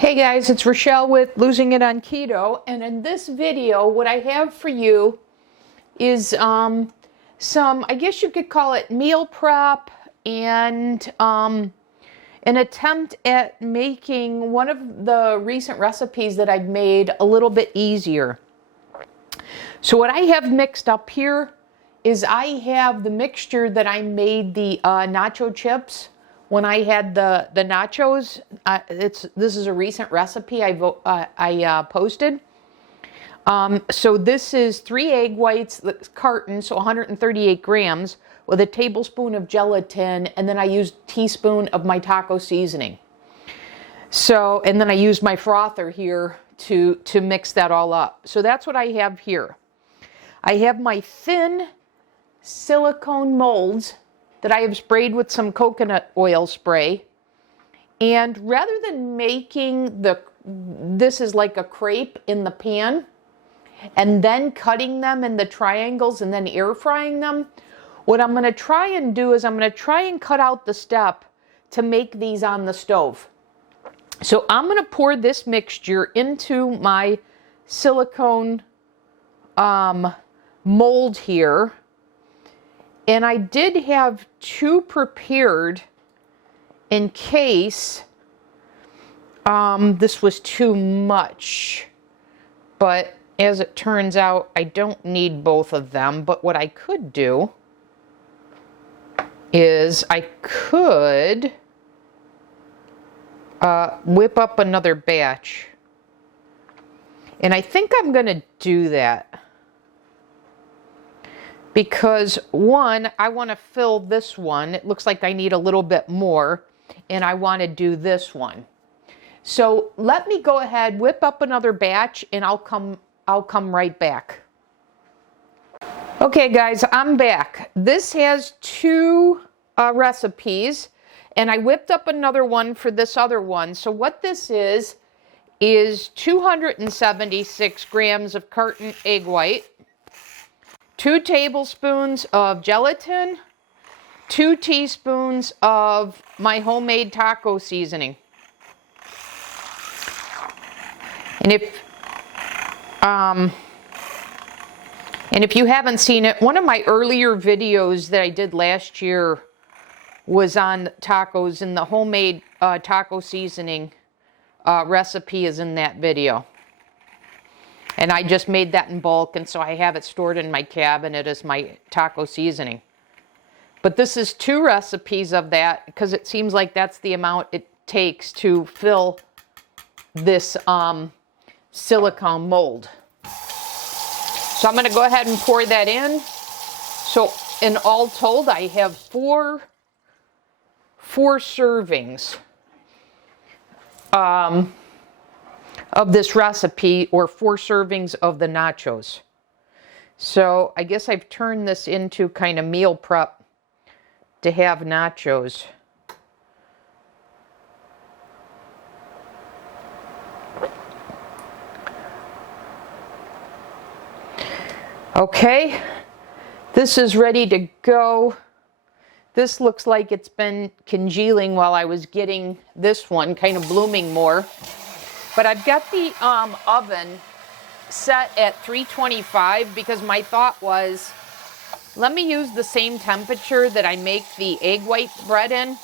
Hey guys, it's Rochelle with Losing It on Keto, and in this video what I have for you is some, I guess you could call it meal prep and an attempt at making one of the recent recipes that I've made a little bit easier. So what I have mixed up here is I have the mixture that I made the nacho chips when I had the nachos. This is a recent recipe I posted. So this is 3 egg whites, carton, so 138 grams, with a tablespoon of gelatin, and then I used a teaspoon of my taco seasoning. So, and then I used my frother here to mix that all up. So that's what I have here. I have my thin silicone molds that I have sprayed with some coconut oil spray. And rather than making this is like a crepe in the pan, and then cutting them in the triangles and then air frying them, what I'm gonna try and do is I'm gonna try and cut out the step to make these on the stove. So I'm gonna pour this mixture into my silicone mold here. And I did have 2 prepared in case this was too much. But as it turns out, I don't need both of them. But what I could do is I could whip up another batch. And I think I'm going to do that. Because one, I want to fill this one. It looks like I need a little bit more, and I want to do this one. So let me go ahead, whip up another batch, and I'll come right back. Okay guys, I'm back. This has 2 recipes, and I whipped up another one for this other one. So what this is 276 grams of carton egg white, 2 tablespoons of gelatin, 2 teaspoons of my homemade taco seasoning. And if you haven't seen it, one of my earlier videos that I did last year was on tacos, and the homemade taco seasoning recipe is in that video. And I just made that in bulk, and so I have it stored in my cabinet as my taco seasoning. But this is 2 recipes of that, because it seems like that's the amount it takes to fill this silicone mold. So I'm going to go ahead and pour that in. So in all told, I have 4 servings of this recipe, or 4 servings of the nachos. So I guess I've turned this into kind of meal prep to have nachos. Okay, this is ready to go. This looks like it's been congealing while I was getting this one kind of blooming more. But I've got the oven set at 325 because my thought was, let me use the same temperature that I make the egg white bread in,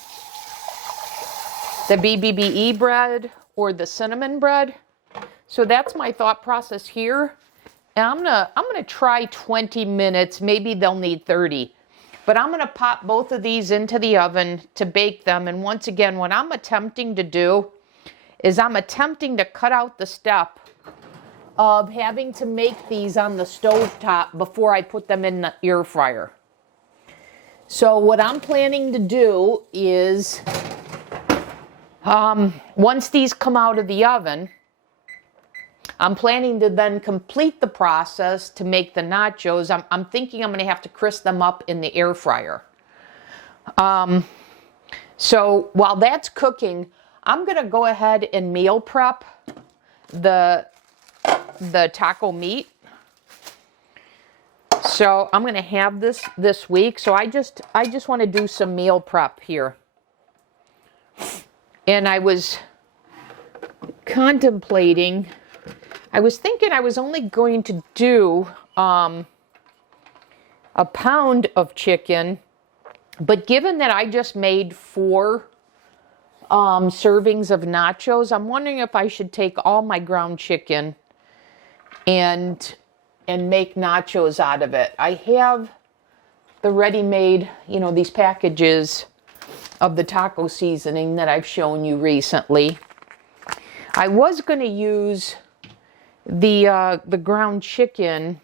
the BBBE bread or the cinnamon bread. So that's my thought process here. And I'm gonna try 20 minutes, maybe they'll need 30. But I'm gonna pop both of these into the oven to bake them. And once again, what I'm attempting to do is I'm attempting to cut out the step of having to make these on the stovetop before I put them in the air fryer. So what I'm planning to do is, once these come out of the oven, I'm planning to then complete the process to make the nachos. I'm thinking I'm going to have to crisp them up in the air fryer. So while that's cooking, I'm going to go ahead and meal prep the taco meat. So I'm going to have this week. So I just want to do some meal prep here. And I was contemplating, I was thinking I was only going to do a pound of chicken, but given that I just made 4 servings of nachos, I'm wondering if I should take all my ground chicken and make nachos out of it. I have the ready-made, you know, these packages of the taco seasoning that I've shown you recently. I was going to use the ground chicken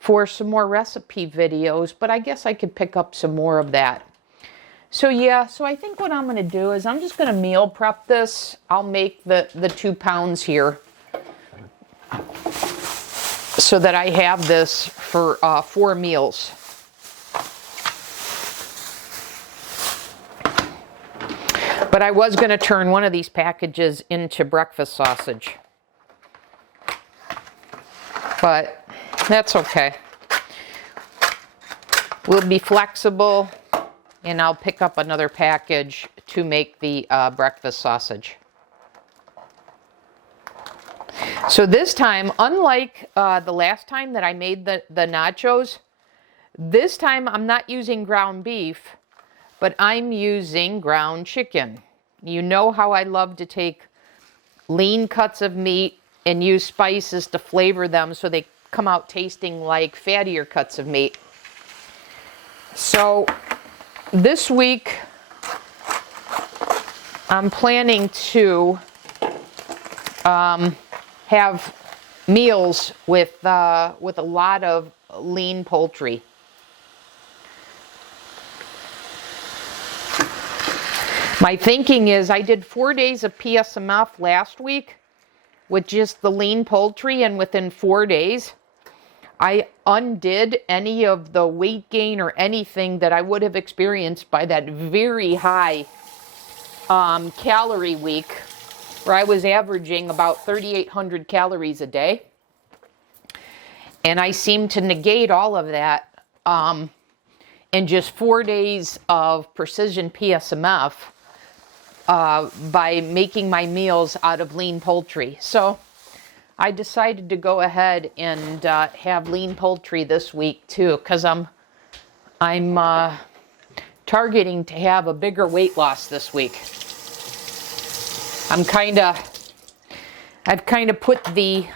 for some more recipe videos, but I guess I could pick up some more of that. So yeah, so I think what I'm going to do is I'm just going to meal prep this. I'll make the 2 pounds here so that I have this for 4 meals. But I was going to turn one of these packages into breakfast sausage. But that's okay. We'll be flexible, and I'll pick up another package to make the breakfast sausage. So this time, unlike the last time that I made the nachos, this time I'm not using ground beef, but I'm using ground chicken. You know how I love to take lean cuts of meat and use spices to flavor them so they come out tasting like fattier cuts of meat. So this week I'm planning to have meals with a lot of lean poultry. My thinking is I did 4 days of PSMF last week with just the lean poultry, and within 4 days I undid any of the weight gain or anything that I would have experienced by that very high calorie week where I was averaging about 3,800 calories a day. And I seemed to negate all of that in just 4 days of Precision PSMF by making my meals out of lean poultry. So I decided to go ahead and have lean poultry this week too, because I'm targeting to have a bigger weight loss this week. I've kind of put the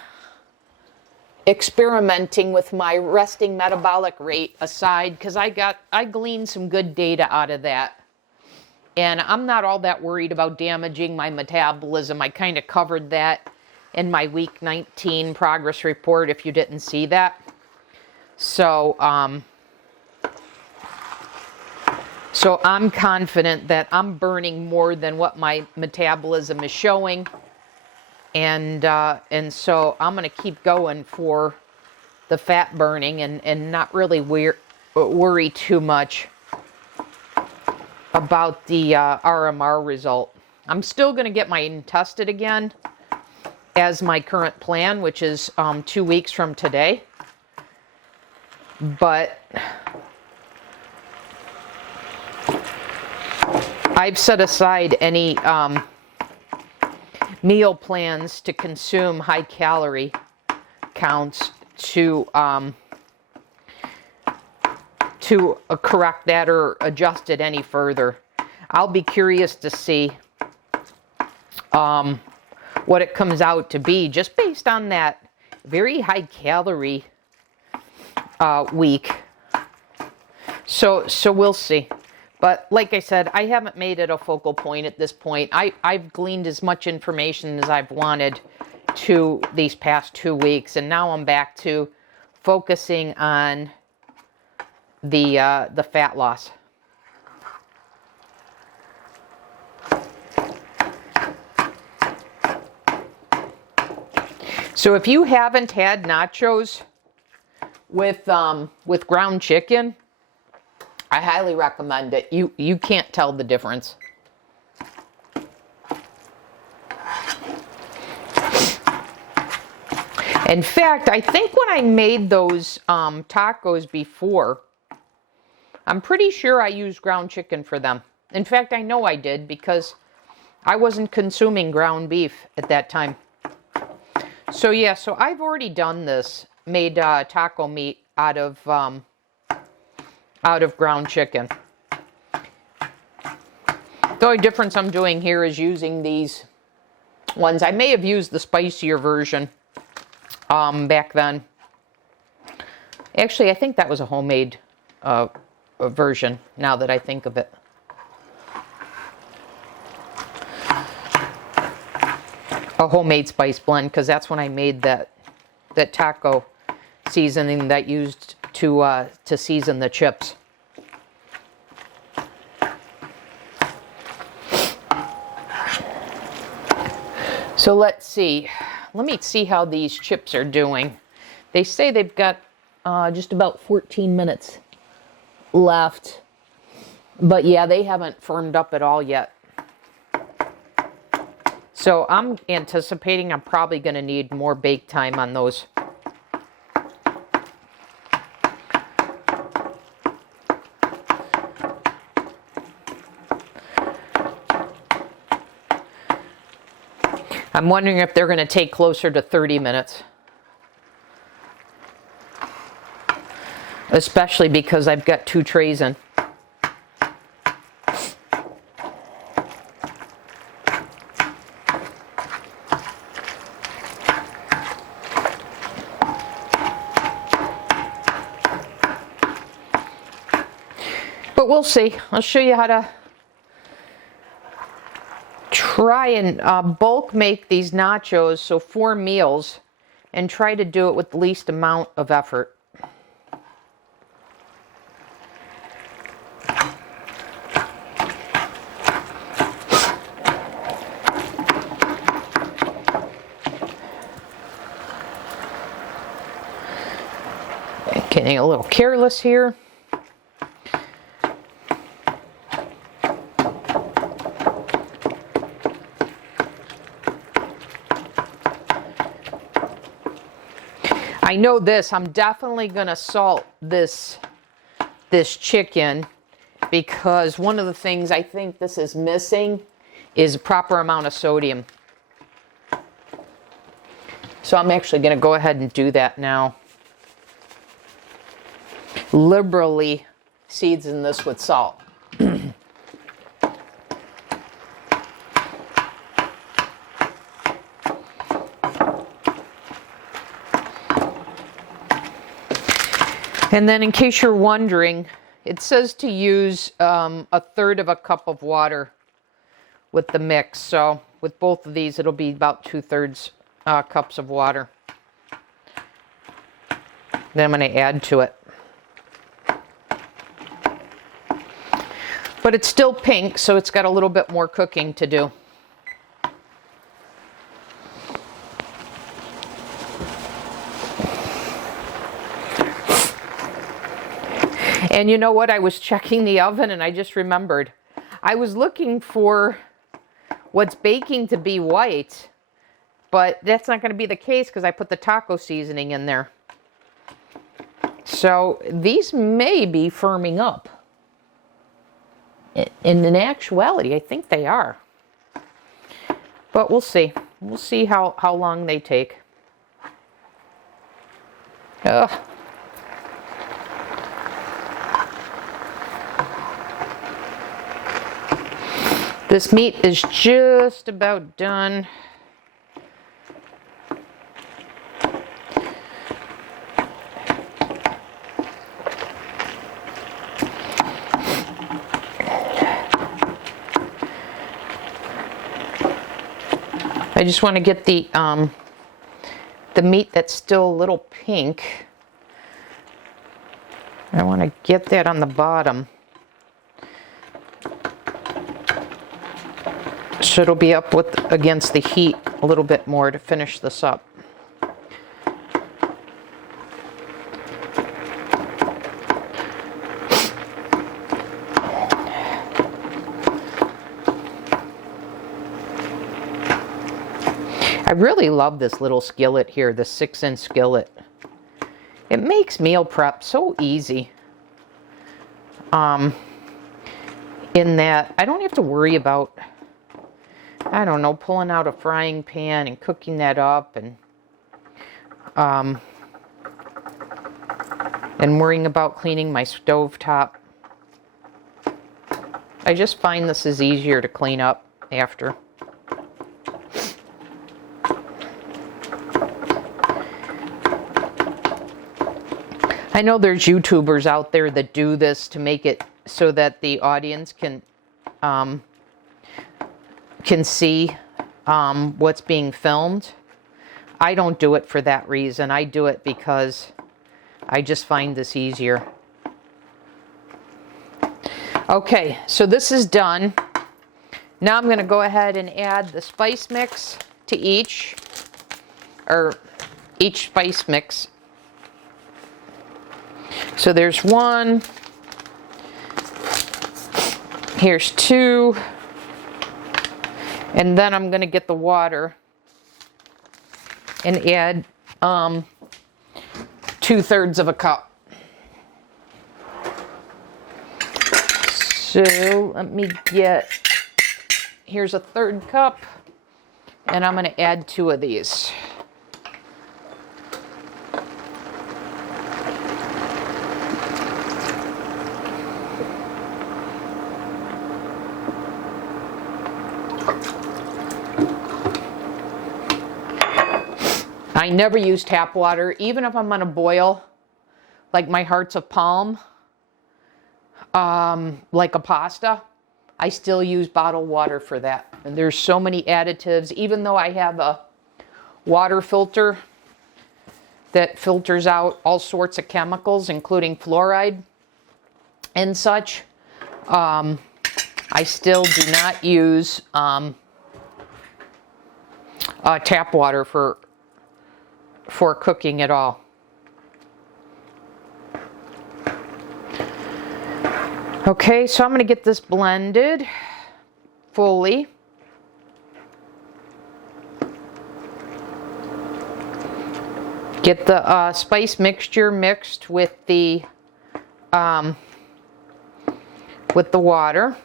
experimenting with my resting metabolic rate aside, because I gleaned some good data out of that. And I'm not all that worried about damaging my metabolism. I kind of covered that in my week 19 progress report if you didn't see that. So I'm confident that I'm burning more than what my metabolism is showing. And so I'm going to keep going for the fat burning and not really worry too much about the RMR result. I'm still going to get mine tested again as my current plan, which is 2 weeks from today. But I've set aside any meal plans to consume high calorie counts to correct that or adjust it any further. I'll be curious to see what it comes out to be just based on that very high calorie week. So we'll see. But like I said, I haven't made it a focal point at this point. I've gleaned as much information as I've wanted to these past 2 weeks, and now I'm back to focusing on the fat loss. So if you haven't had nachos with ground chicken, I highly recommend it. You can't tell the difference. In fact, I think when I made those tacos before, I'm pretty sure I used ground chicken for them. In fact, I know I did because I wasn't consuming ground beef at that time. So yeah, so I've already done this, made taco meat out of ground chicken. The only difference I'm doing here is using these ones. I may have used the spicier version back then. Actually, I think that was a homemade version, now that I think of it. A homemade spice blend, because that's when I made that taco seasoning that used to season the chips. So let's see. Let me see how these chips are doing. They say they've got just about 14 minutes left. But yeah, they haven't firmed up at all yet. So I'm anticipating I'm probably going to need more bake time on those. I'm wondering if they're going to take closer to 30 minutes. Especially because I've got 2 trays in. But we'll see. I'll show you how to try and bulk make these nachos, so 4 meals, and try to do it with the least amount of effort. Getting a little careless here. I know this, I'm definitely going to salt this chicken, because one of the things I think this is missing is a proper amount of sodium. So I'm actually going to go ahead and do that now. Liberally season this with salt. And then in case you're wondering, it says to use 1/3 of a cup of water with the mix. So with both of these, it'll be about 2/3 cups of water. Then I'm going to add to it. But it's still pink, so it's got a little bit more cooking to do. And you know what? I was checking the oven and I just remembered. I was looking for what's baking to be white, but that's not going to be the case because I put the taco seasoning in there. So these may be firming up. In actuality, I think they are. But we'll see. We'll see how long they take. Ugh. This meat is just about done. I just want to get the meat that's still a little pink. I want to get that on the bottom. So it'll be up against the heat a little bit more to finish this up. I really love this little skillet here, the 6-inch skillet. It makes meal prep so easy. In that I don't have to worry about I don't know, pulling out a frying pan and cooking that up and worrying about cleaning my stove top. I just find this is easier to clean up after. I know there's YouTubers out there that do this to make it so that the audience can see what's being filmed. I don't do it for that reason. I do it because I just find this easier. Okay, so this is done. Now I'm going to go ahead and add the spice mix to each spice mix. So there's 1, here's 2, and then I'm going to get the water and add 2/3 of a cup. So let me get, here's a 1/3 cup, and I'm going to add 2 of these. I never use tap water, even if I'm going to boil, like my hearts of palm, like a pasta. I still use bottled water for that. And there's so many additives, even though I have a water filter that filters out all sorts of chemicals, including fluoride and such. I still do not use tap water for cooking at all. Okay, so I'm going to get this blended fully. Get the spice mixture mixed with the water.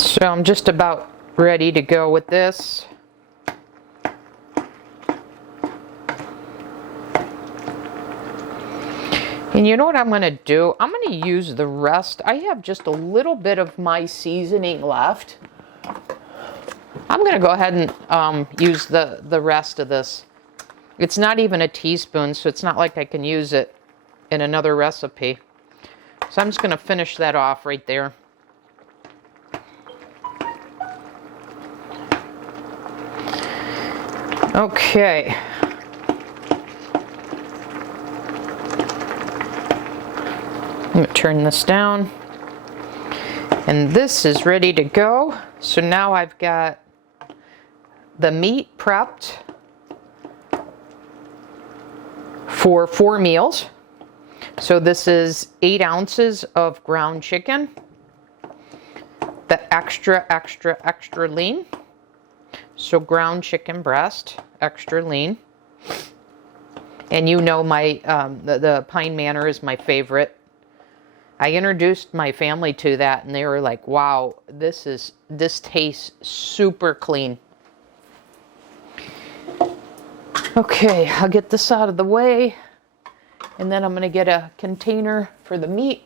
So I'm just about ready to go with this. And you know what I'm going to do? I'm going to use the rest. I have just a little bit of my seasoning left. I'm going to go ahead and use the rest of this. It's not even a teaspoon, so it's not like I can use it in another recipe. So I'm just going to finish that off right there. Okay. I'm going to turn this down. And this is ready to go. So now I've got the meat prepped for 4 meals. So this is 8 ounces of ground chicken. The extra lean. So ground chicken breast, extra lean. And you know my the Pine Manor is my favorite. I introduced my family to that and they were like, wow, this tastes super clean. Okay, I'll get this out of the way and then I'm going to get a container for the meat.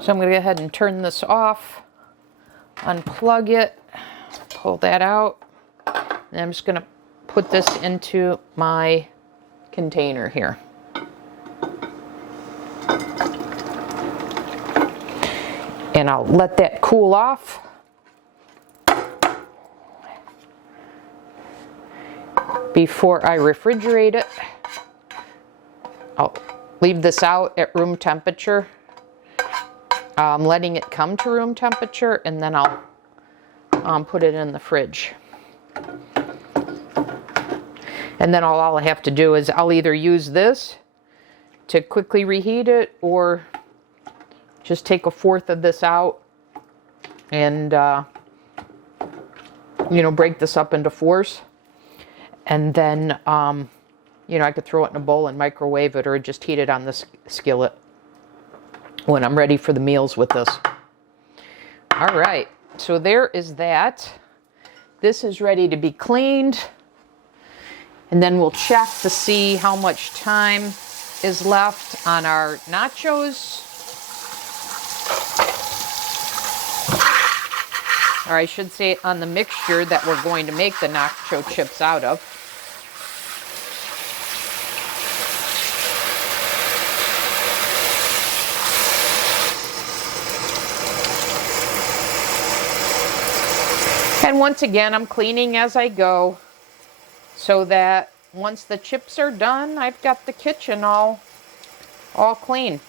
So I'm going to go ahead and turn this off, unplug it, pull that out, and I'm just going to put this into my container here. And I'll let that cool off. Before I refrigerate it. I'll leave this out at room temperature letting it come to room temperature, and then I'll put it in the fridge. And then all I have to do is I'll either use this to quickly reheat it, or just take 1/4 of this out and, you know, break this up into 4s. And then, you know, I could throw it in a bowl and microwave it, or just heat it on this skillet when I'm ready for the meals with this. All right, so there is that. This is ready to be cleaned. And then we'll check to see how much time is left on our nachos. Or I should say on the mixture that we're going to make the nacho chips out of. And once again, I'm cleaning as I go, so that once the chips are done, I've got the kitchen all clean.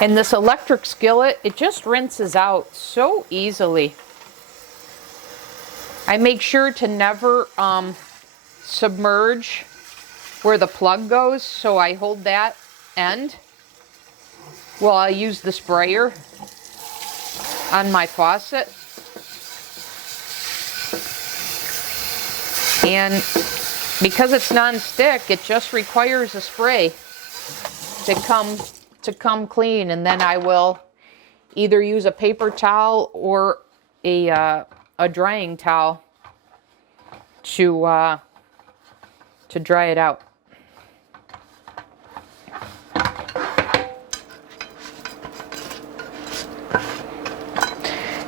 And this electric skillet, it just rinses out so easily. I make sure to never submerge where the plug goes, so I hold that end while I use the sprayer on my faucet. And because it's non-stick, it just requires a spray to come clean, and then I will either use a paper towel or a drying towel to dry it out.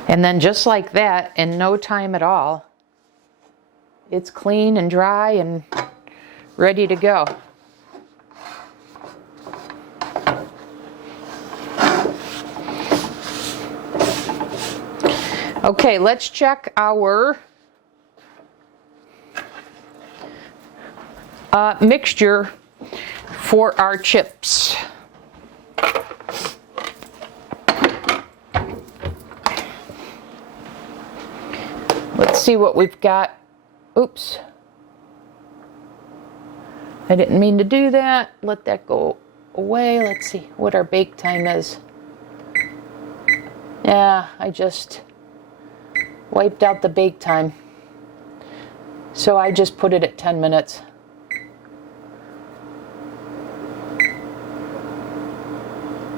And then just like that, in no time at all, it's clean and dry and ready to go. Okay, let's check our mixture for our chips. Let's see what we've got. Oops. I didn't mean to do that. Let that go away. Let's see what our bake time is. Yeah, I just wiped out the bake time. So I just put it at 10 minutes.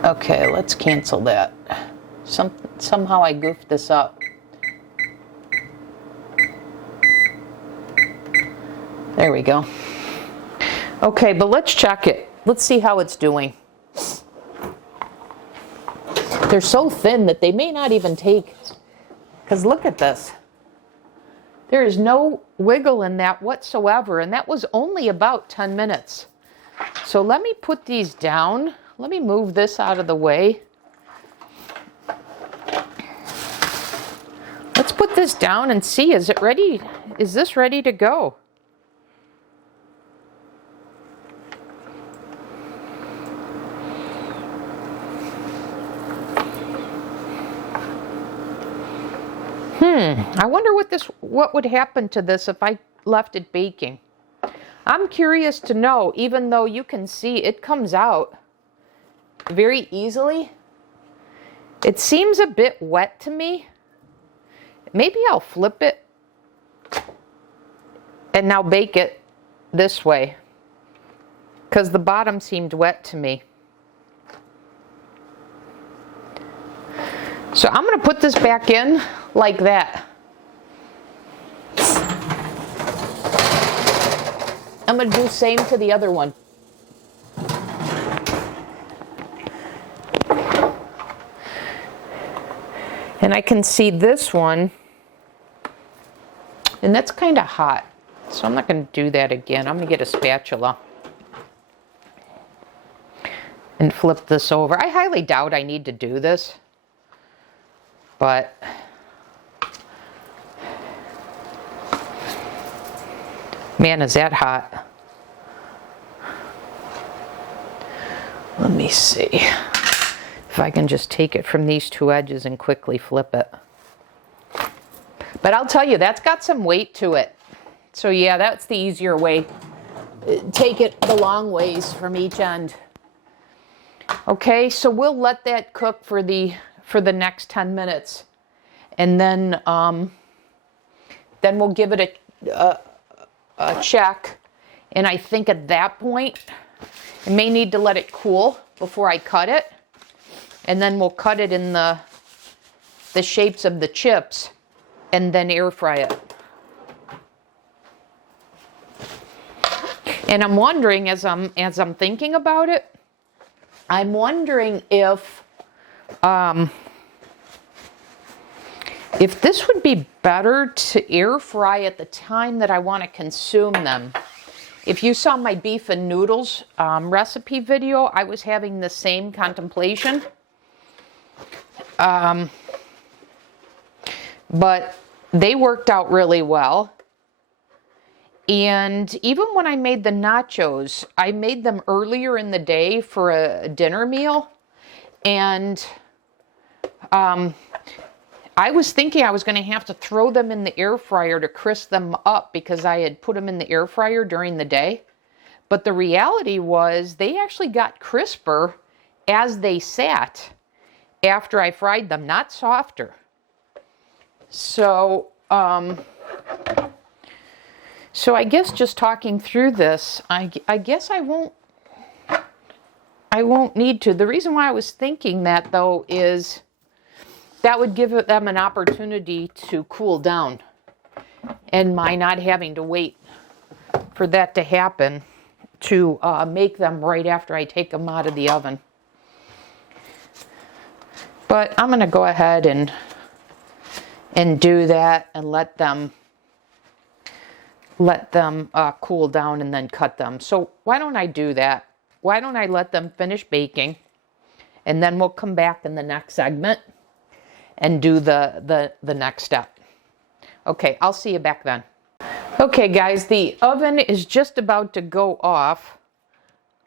Okay, let's cancel that. Somehow I goofed this up. There we go. Okay, but let's check it. Let's see how it's doing. They're so thin that they may not even take, because look at this. There is no wiggle in that whatsoever, and that was only about 10 minutes. So let me put these down. Let me move this out of the way. Let's put this down and see, is it ready? Is this ready to go? I wonder what would happen to this if I left it baking. I'm curious to know, even though you can see it comes out very easily. It seems a bit wet to me. Maybe I'll flip it and now bake it this way, because the bottom seemed wet to me. So I'm going to put this back in like that. I'm going to do the same to the other one. And I can see this one, and that's kind of hot. So I'm not going to do that again. I'm going to get a spatula and flip this over. I highly doubt I need to do this, but Man, is that hot. Let me see if I can just take it from these two edges and quickly flip it. But I'll tell you, that's got some weight to it. So yeah, that's the easier way. Take it the long ways from each end. Okay, so we'll let that cook for the next 10 minutes. And then we'll give it a check. And I think at that point, I may need to let it cool before I cut it. And then we'll cut it in the shapes of the chips and then air fry it. And I'm wondering, as I'm thinking about it, I'm wondering if this would be better to air fry at the time that I want to consume them. If you saw my beef and noodles recipe video, I was having the same contemplation. But they worked out really well. And even when I made the nachos, I made them earlier in the day for a dinner meal. And I was thinking I was going to have to throw them in the air fryer to crisp them up because I had put them in the air fryer during the day. But the reality was they actually got crisper as they sat after I fried them, not softer. So, so I guess just talking through this, I guess I won't need to. The reason why I was thinking that, though, is that would give them an opportunity to cool down, and my not having to wait for that to happen to make them right after I take them out of the oven. But I'm going to go ahead and do that and let them cool down and then cut them. So why don't I do that? Why don't I let them finish baking, and then we'll come back in the next segment and do the next step. Okay, I'll see you back then. Okay guys, the oven is just about to go off.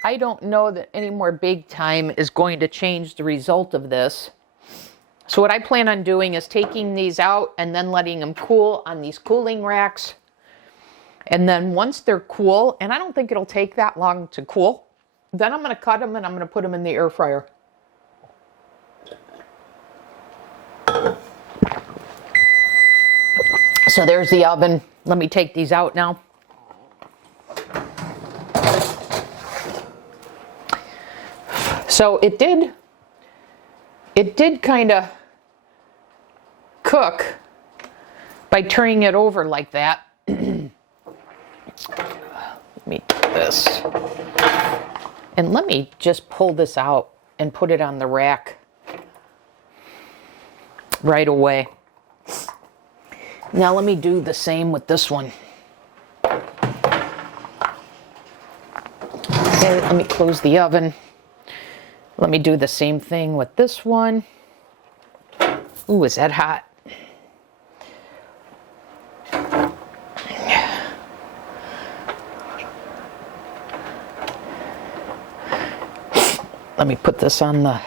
I don't know that any more bake time is going to change the result of this. So what I plan on doing is taking these out and then letting them cool on these cooling racks. And then once they're cool, and I don't think it'll take that long to cool, then I'm going to cut them and I'm going to put them in the air fryer. So there's the oven. Let me take these out now. So it did kind of cook by turning it over like that. Let me do this. And let me just pull this out and put it on the rack right away. Now let me do the same with this one. Okay, let me close the oven. Let me do the same thing with this one. Ooh, is that hot? Let me put this on the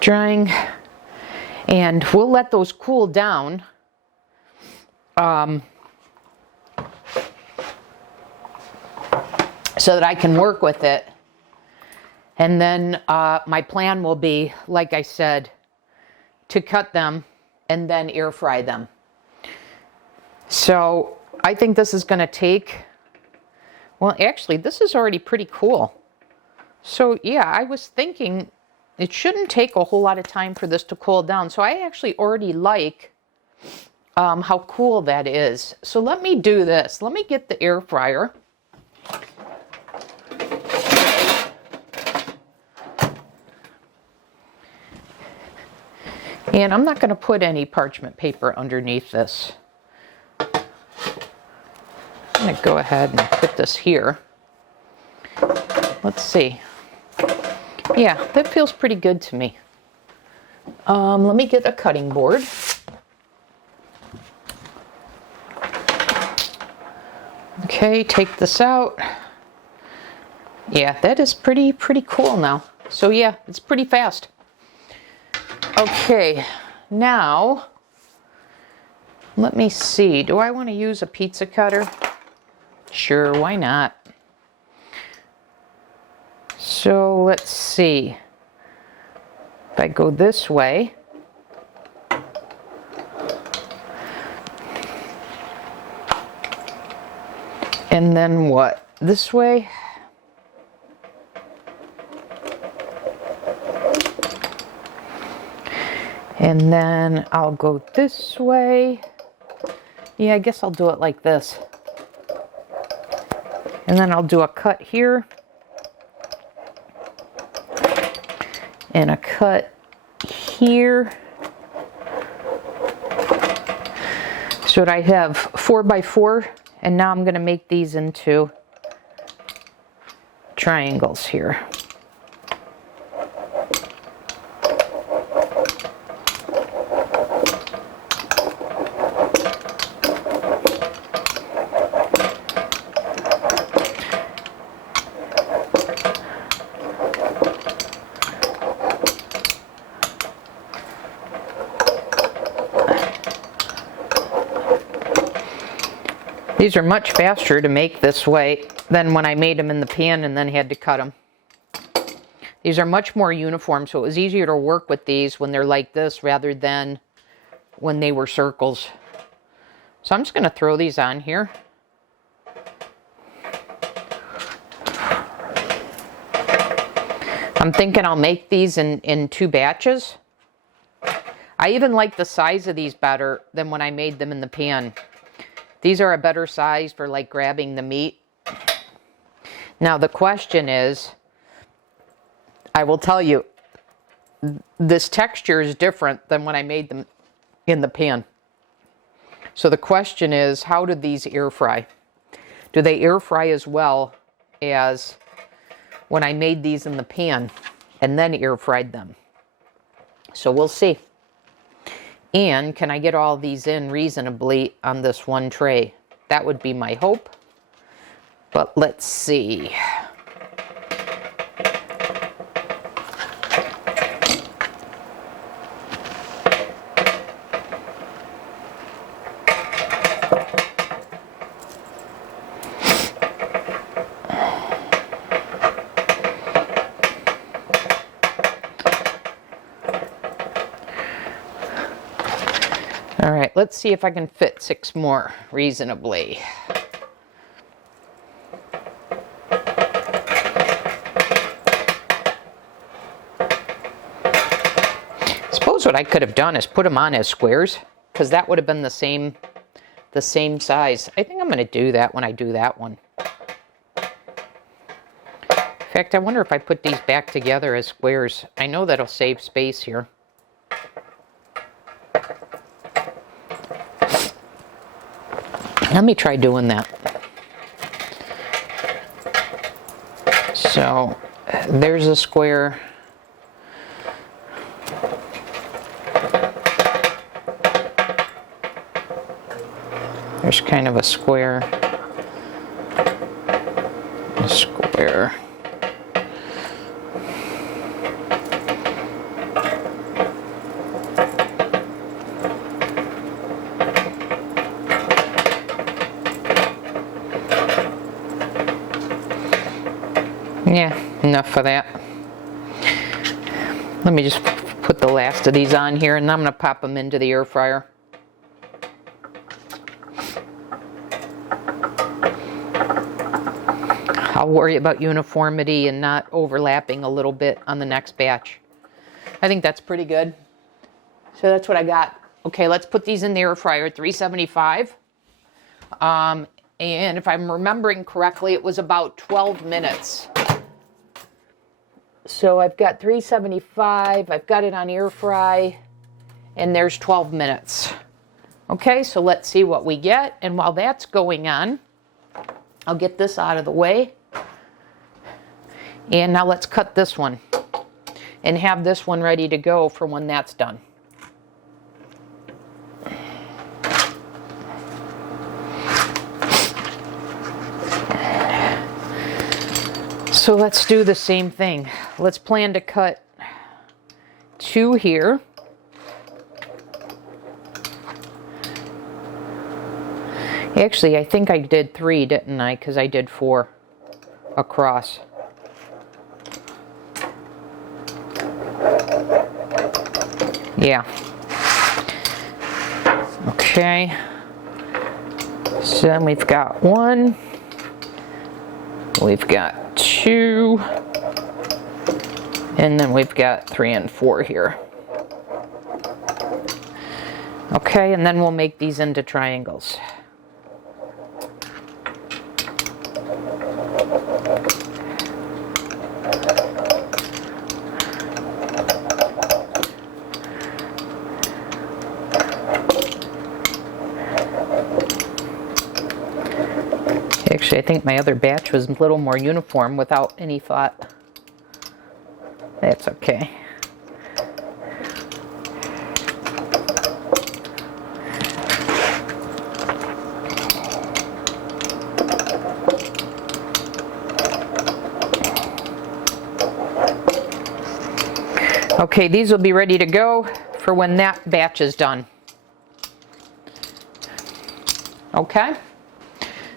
drying, and we'll let those cool down. So that I can work with it. And then my plan will be, like I said, to cut them and then air fry them. So I think this is going to take, well, actually, this is already pretty cool. So yeah, I was thinking it shouldn't take a whole lot of time for this to cool down. So I actually already like how cool that is. So let me do this. Let me get the air fryer. And I'm not going to put any parchment paper underneath this. I'm going to go ahead and put this here. Let's see. Yeah, that feels pretty good to me. Let me get a cutting board. Okay, take this out. Yeah, that is pretty cool now. So yeah, it's pretty fast. Okay, now let me see. Do I want to use a pizza cutter? Sure, why not? So let's see. If I go this way, and then what? This way? And then I'll go this way. Yeah, I guess I'll do it like this. And then I'll do a cut here. And a cut here. So I have 4x4, and now I'm going to make these into triangles here. These are much faster to make this way than when I made them in the pan and then had to cut them. These are much more uniform, so it was easier to work with these when they're like this rather than when they were circles. So I'm just going to throw these on here. I'm thinking I'll make these in 2 batches. I even like the size of these better than when I made them in the pan. These are a better size for like grabbing the meat. Now the question is, I will tell you, this texture is different than when I made them in the pan. So the question is, how do these air fry? Do they air fry as well as when I made these in the pan and then air fried them? So we'll see. And can I get all these in reasonably on this one tray? That would be my hope. But let's see. All right, let's see if I can fit 6 more reasonably. I suppose what I could have done is put them on as squares, because that would have been the same size. I think I'm going to do that when I do that one. In fact, I wonder if I put these back together as squares. I know that'll save space here. Let me try doing that. So there's a square. There's kind of a square. A square. Yeah, enough of that. Let me just put the last of these on here, and I'm going to pop them into the air fryer. I'll worry about uniformity and not overlapping a little bit on the next batch. I think that's pretty good. So that's what I got. Okay, let's put these in the air fryer at 375. And if I'm remembering correctly, it was about 12 minutes. So I've got 375, I've got it on air fry, and there's 12 minutes. Okay, so let's see what we get. And while that's going on, I'll get this out of the way. And now let's cut this one and have this one ready to go for when that's done. So let's do the same thing. Let's plan to cut 2 here. Actually, I think I did 3, didn't I? Because I did 4 across. Yeah. Okay. So then we've got 1. We've got 2. And then we've got 3 and 4 here. Okay, and then we'll make these into triangles. Actually, I think my other batch was a little more uniform without any thought. That's okay. Okay, these will be ready to go for when that batch is done. Okay?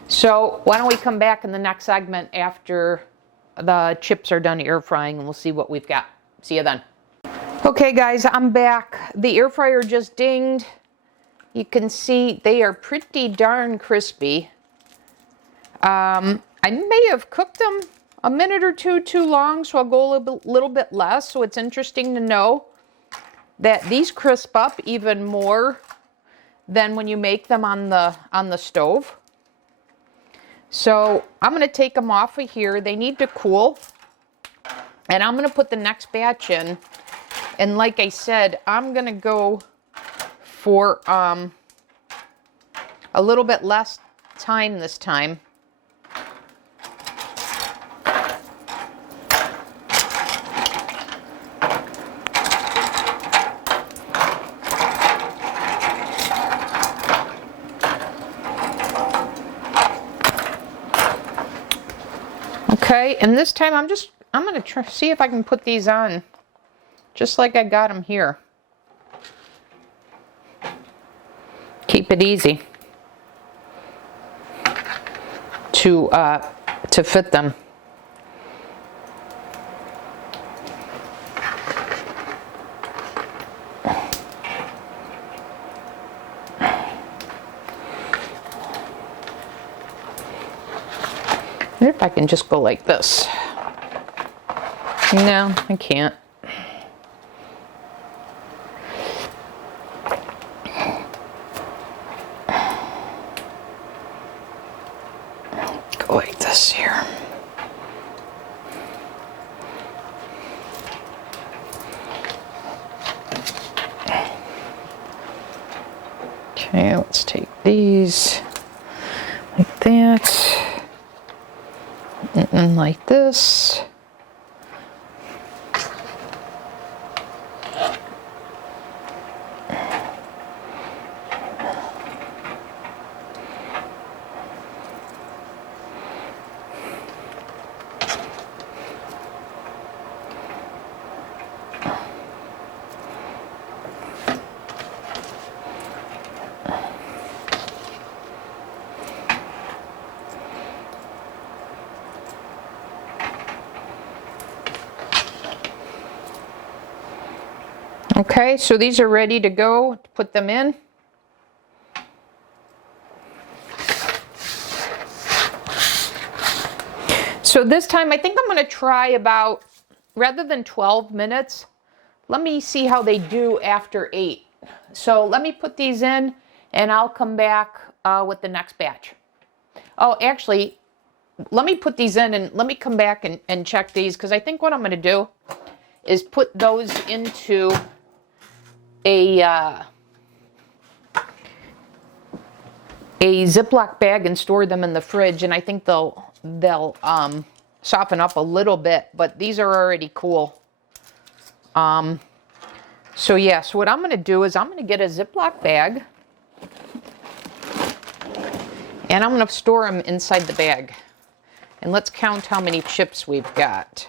So why don't we come back in the next segment after the chips are done air frying, and we'll see what we've got. See you then. Okay guys, I'm back. The air fryer just dinged. You can see they are pretty darn crispy. I may have cooked them a minute or two too long, so I'll go a little bit less. So it's interesting to know that these crisp up even more than when you make them on the stove. So I'm going to take them off of here. They need to cool. And I'm going to put the next batch in. And like I said, I'm going to go for a little bit less time this time. Okay, and this time I'm going to try see if I can put these on just like I got them here. Keep it easy to fit them. If I can just go like this. No, I can't. Go like this here. Okay, let's take these like that. And like this. Okay, so these are ready to go. Put them in. So this time I think I'm going to try about, rather than 12 minutes, let me see how they do after 8. So let me put these in and I'll come back with the next batch. Oh, actually, let me put these in and let me come back and check these, because I think what I'm going to do is put those into a Ziploc bag and store them in the fridge, and I think they'll soften up a little bit, but these are already cool. So yeah, so what I'm going to do is I'm going to get a Ziploc bag and I'm going to store them inside the bag. And let's count how many chips we've got.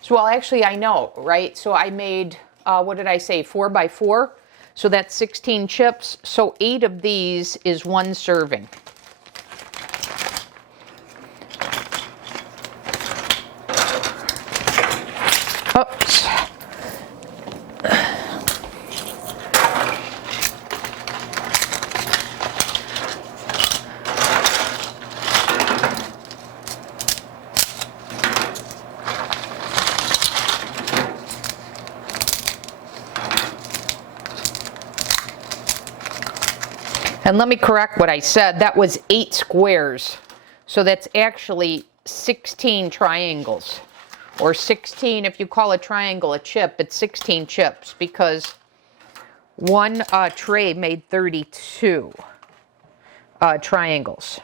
So, well, actually I know, right? So I made, what did I say, 4 by 4? So that's 16 chips. So 8 of these is 1 serving. Oops. And let me correct what I said. That was 8 squares. So that's actually 16 triangles. Or 16, if you call a triangle a chip, it's 16 chips because one tray made 32 triangles.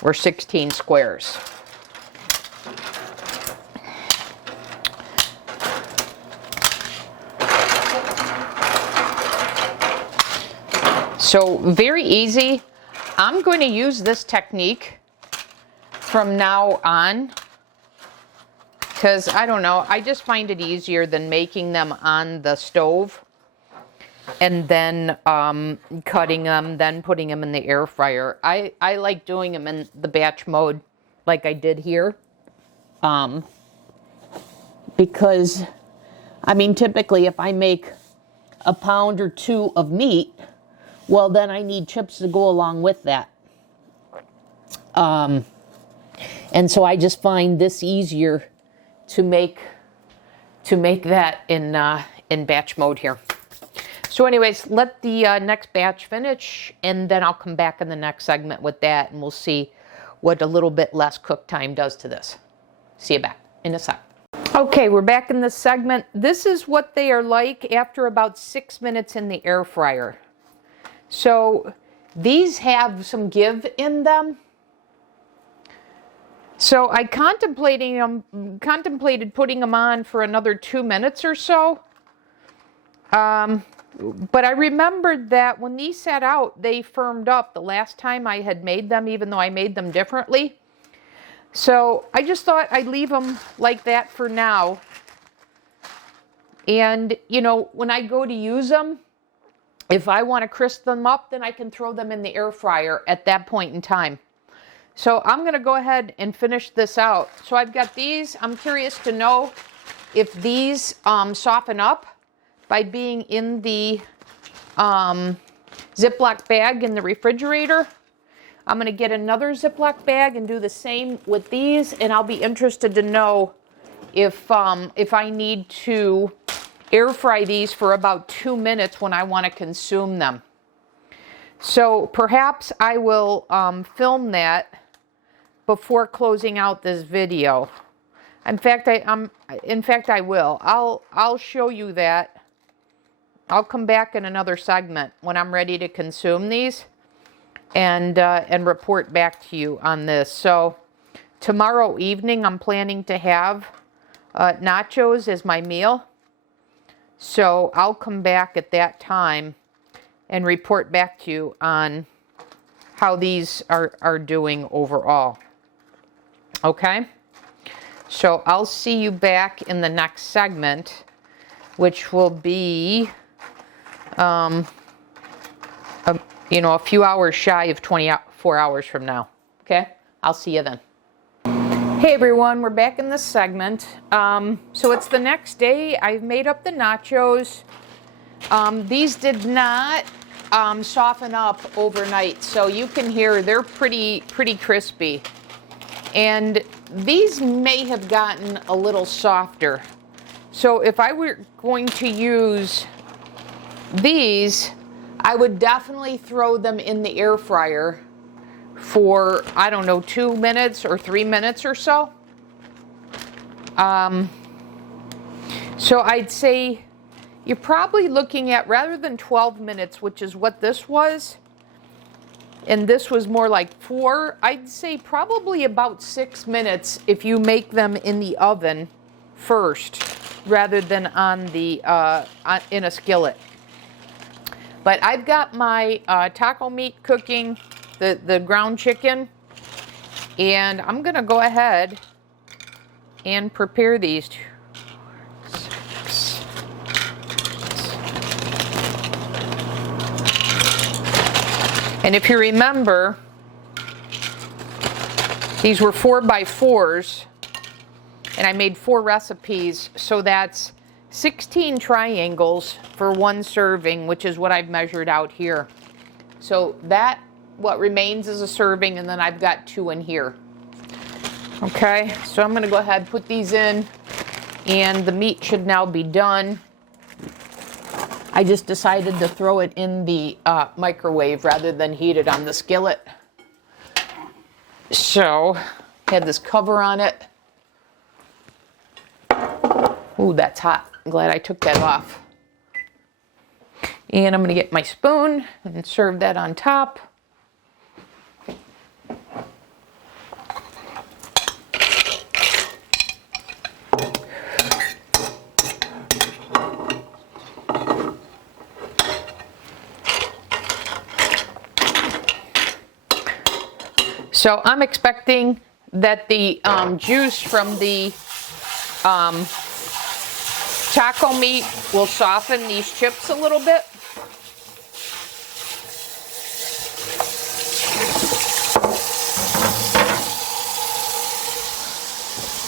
Or 16 squares. So very easy. I'm going to use this technique from now on because I don't know, I just find it easier than making them on the stove and then cutting them, then putting them in the air fryer. I like doing them in the batch mode like I did here because, I mean, typically if I make a pound or 2 of meat, well, then I need chips to go along with that. And so I just find this easier to make that in batch mode here. So anyways, let the next batch finish, and then I'll come back in the next segment with that, and we'll see what a little bit less cook time does to this. See you back in a sec. Okay, we're back in this segment. This is what they are like after about 6 minutes in the air fryer. So these have some give in them. So I contemplated putting them on for another 2 minutes or so. But I remembered that when these sat out, they firmed up the last time I had made them, even though I made them differently. So I just thought I'd leave them like that for now. And, you know, when I go to use them, if I want to crisp them up, then I can throw them in the air fryer at that point in time. So I'm going to go ahead and finish this out. So I've got these. I'm curious to know if these soften up by being in the Ziploc bag in the refrigerator. I'm going to get another Ziploc bag and do the same with these, and I'll be interested to know if I need to air fry these for about 2 minutes when I want to consume them. So perhaps I will film that before closing out this video. In fact, I will. I'll show you that. I'll come back in another segment when I'm ready to consume these and report back to you on this. So tomorrow evening, I'm planning to have nachos as my meal. So I'll come back at that time and report back to you on how these are doing overall. Okay? So I'll see you back in the next segment, which will be, a few hours shy of 24 hours from now. Okay? I'll see you then. Hey everyone, we're back in this segment. So it's the next day. I've made up the nachos. These did not soften up overnight, so you can hear they're pretty crispy. And these may have gotten a little softer. So if I were going to use these, I would definitely throw them in the air fryer for, I don't know, 2 minutes or 3 minutes or so. So I'd say you're probably looking at, rather than 12 minutes, which is what this was, and this was more like 4, I'd say probably about 6 minutes if you make them in the oven first, rather than on the in a skillet. But I've got my taco meat cooking, the ground chicken, And I'm going to go ahead and prepare these. And if you remember, these were 4x4s, and I made 4 recipes, so that's 16 triangles for 1 serving, which is what I've measured out here. So that, what remains is a serving, and then I've got 2 in here. Okay, so I'm gonna go ahead and put these in, and the meat should now be done. I just decided to throw it in the microwave rather than heat it on the skillet. So, had this cover on it. Ooh, that's hot. I'm glad I took that off. And I'm going to get my spoon and serve that on top. So I'm expecting that the juice from the taco meat will soften these chips a little bit.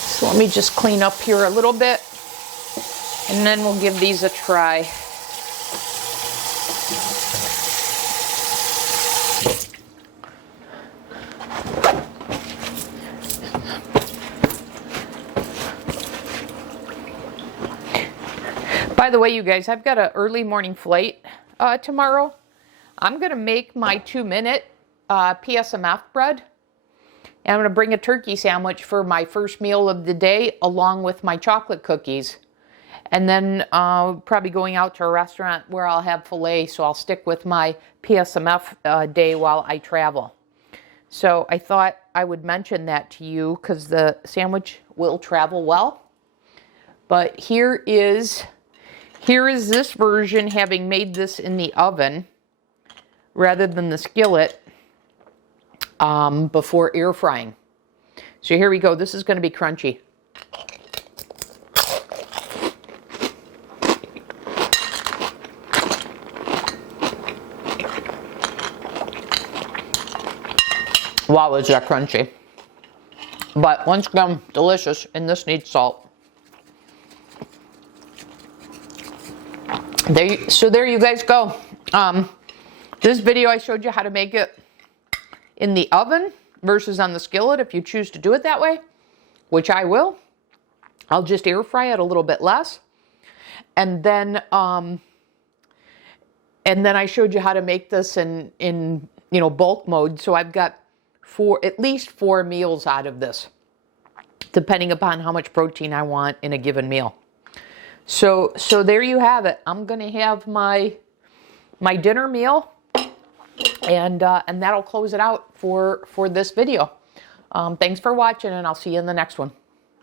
So let me just clean up here a little bit, and then we'll give these a try. By the way, you guys, I've got an early morning flight tomorrow. I'm going to make my 2-minute PSMF bread. And I'm going to bring a turkey sandwich for my first meal of the day, along with my chocolate cookies. And then probably going out to a restaurant where I'll have filet, so I'll stick with my PSMF day while I travel. So I thought I would mention that to you because the sandwich will travel well. But here is this version, having made this in the oven rather than the skillet before air frying. So here we go. This is going to be crunchy. Wow, is that crunchy. But once again, delicious, and this needs salt. So there you guys go. This video I showed you how to make it in the oven versus on the skillet if you choose to do it that way, which I will. I'll just air fry it a little bit less. And then I showed you how to make this in bulk mode. So I've got at least 4 meals out of this, depending upon how much protein I want in a given meal. So there you have it. I'm going to have my dinner meal, and that'll close it out for this video. Thanks for watching, and I'll see you in the next one.